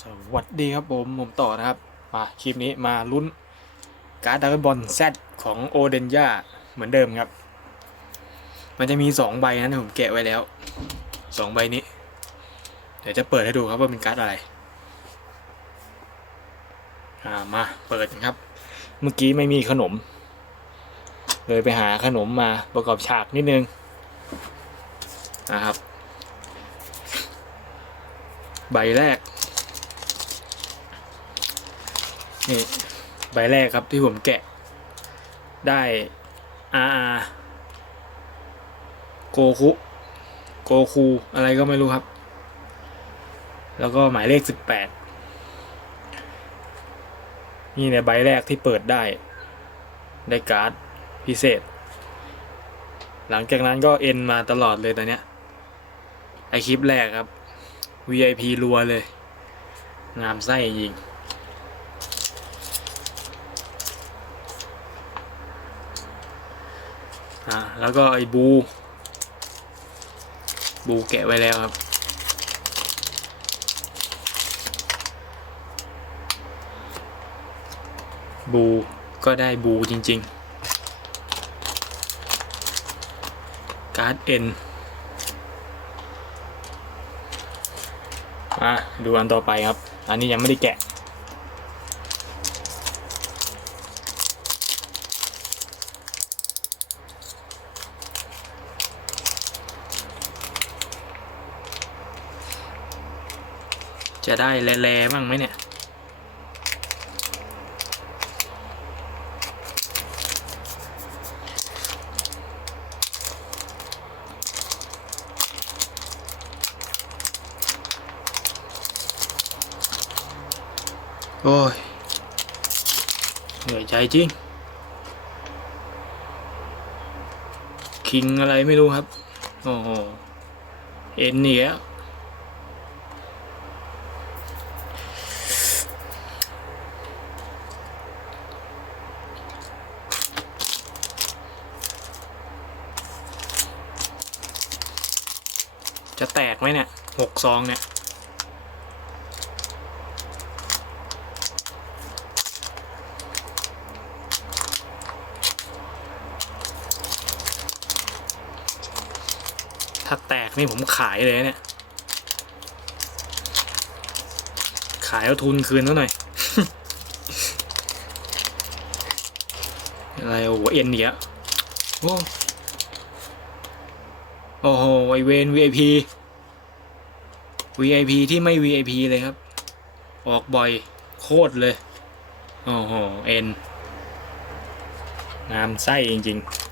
สวัสดีครับผมผมต่อนะครับ มาคลิปนี้มาลุ้นการ์ดดราก้อนบอลแซดของโอเดนยาเหมือนเดิมครับ มันจะมีสองใบนะที่ผมแกะไว้แล้วสองใบนี้ เดี๋ยวจะเปิดให้ดูครับว่าเป็นการ์ดอะไร อ่ามาเปิดครับ เมื่อกี้ไม่มีขนม เลยไปหาขนมมาประกอบฉากนิดนึงนะครับ ใบแรกนี่ใบแรกครับที่ผมแกะได้อาอาโกคุโกคูอะไรก็ไม่รู้ครับ แล้วก็หมายเลขสิบแปดนี่ในใบแรกที่เปิดได้ ได้การ์ด พิเศษ หลังจากนั้นก็เอ็นมาตลอดเลยตอนเนี้ยไอคลิปแรกครับ VIP รัวเลย งามไส้จริงอ่าแล้วก็ไอ้บู บูแกะไว้แล้วครับ บูก็ได้บูจริง ๆ การ์ดเอ็นอะดูอันต่อไปครับ อันนี้ยังไม่ได้แกะ จะได้แลๆบ้างไหมเนี่ย โอ้ย เหนื่อยใจจริง คิงอะไรไม่รู้ครับ โอ้โห เอ็นเนี่ยจะแตกไหมเนี่ยหกซองเนี่ย ถ้าแตกนี่ผมขายเลยเนี่ย ขายเอาทุนคืนเขาหน่อย อะไรโอ้โหเอ็นเนี้ยโอ้โอ้โหไอเวน VIP VIP ที่ไม่ VIP เลยครับ ออกบ่อยโคตรเลย โอ้โห เอ็นงามไส้จริง ๆ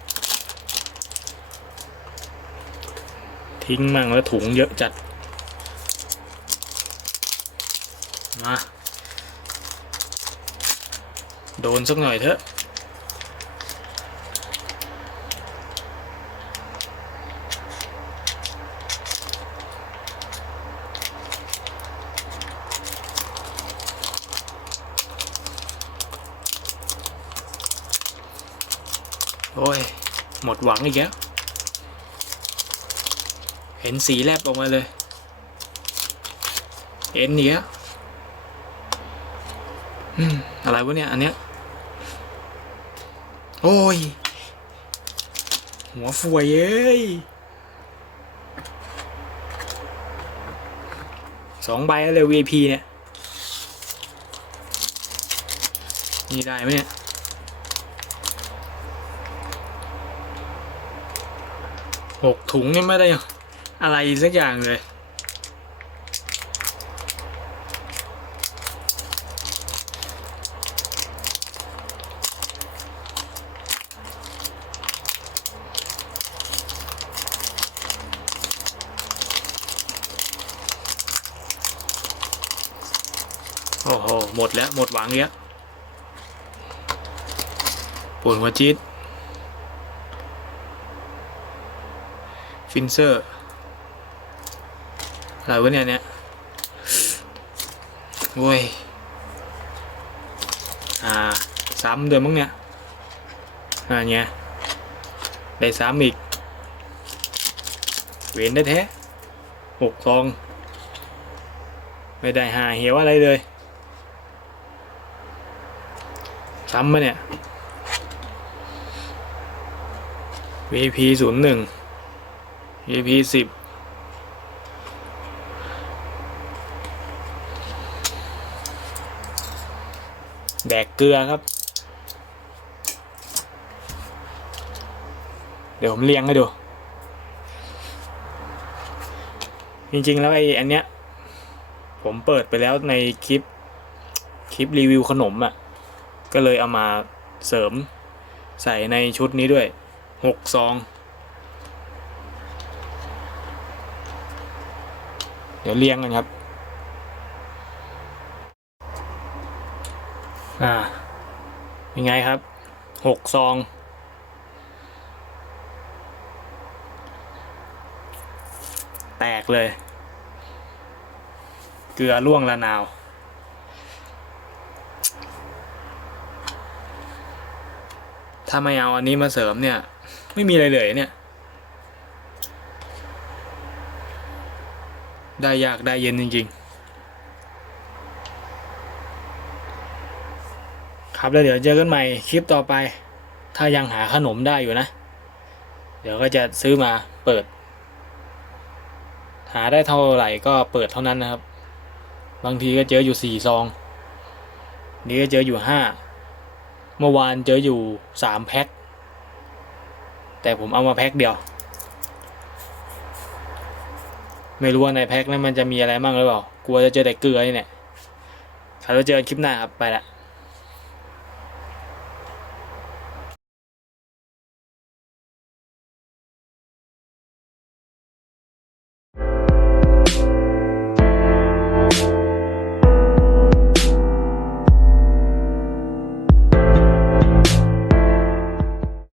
ทิ้งมั่งแล้วถุงเยอะจัด มา โดนสักหน่อยเถอะโอ้ย หมดหวังอีกแล้ว เห็นสีแลบออกมาเลยเอ็นเนี้ยอืมอะไรวะเนี่ย อันเนี้ย โอ้ย หัวฟวยเอ้ยสองใบแล้วเลย VIP เนี่ย นี่ได้ไหมเนี่ย หกถุงนี่ไม่ได้ อะไรสักอย่างเลย โอ้โห หมดแล้ว หมดหวังเยอะปวดหัวจี๊ดฟินเซอร์ อะไรวะเนี่ยเนี่ยโว้ย อ่า ซ้ำเดิมมั้งเนี่ย อ่าเนี้ยได้สามอีก เวนได้แท้หกซอง ไม่ได้หาเหวอะไรเลย ซ้ำมาเนี่ย VP ศูนย์หนึ่ง VP สิบ แดกเกลือครับ เดี๋ยวผมเรียงให้ดู จริงๆแล้วไอ้อันเนี้ย ผมเปิดไปแล้วในคลิป คลิปรีวิวขนมอะ่ะ ก็เลยเอามาเสริมใส่ในชุดนี้ด้วยหกซอง เดี๋ยวเรียงกันครับ อ่ายังไงครับหกซองแตกเลย เกลือล่วงละนาว ถ้าไม่เอาอันนี้มาเสริมเนี่ย ไม่มีอะไรเลยเนี่ย ได้ยากได้เย็นจริง ๆ ครับแล้วเดี๋ยวเจอกันใหม่คลิปต่อไป ถ้ายังหาขนมได้อยู่นะ เดี๋ยวก็จะซื้อมาเปิด หาได้เท่าไหร่ก็เปิดเท่านั้นนะครับ บางทีก็เจออยู่สี่ซอง นี่ก็เจออยู่ห้าเมื่อวานเจออยู่สามแพ็คแต่ผมเอามาแพ็คเดียว ไม่รู้ว่าในแพ็คนั้นมันจะมีอะไรบ้างหรือเปล่ากลัวจะเจอแต่เกลือนี่แหละครับแล้วเจอคลิปหน้าครับไปละ